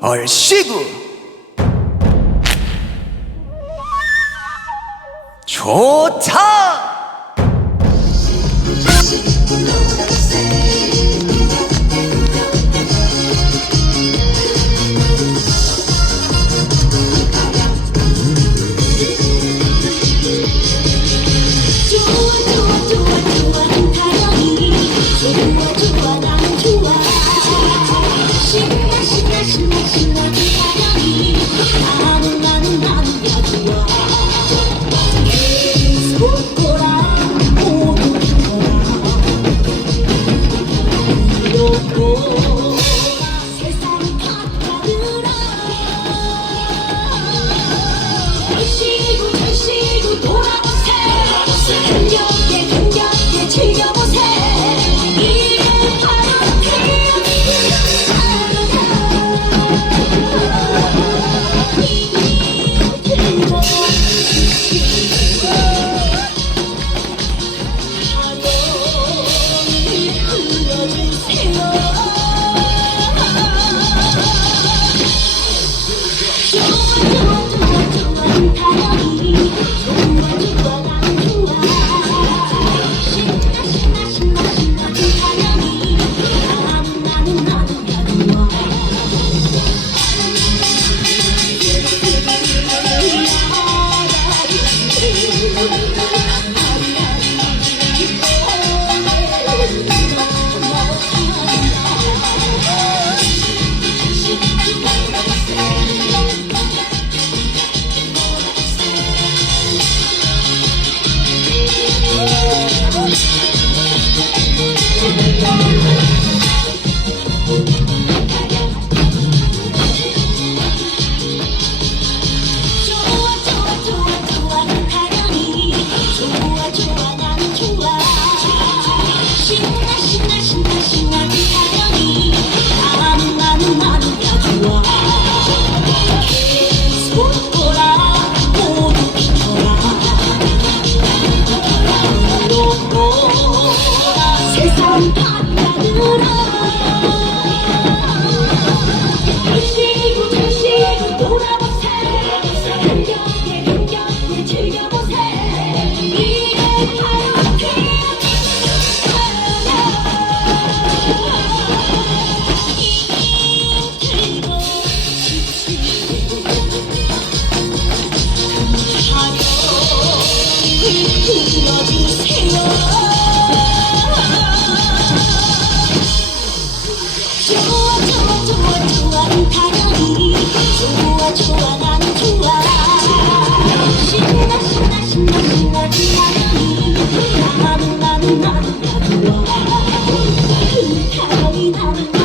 얼씨구. 좋다 나는 나는 나는 나는 나는 나는 나는 나는 나는 나는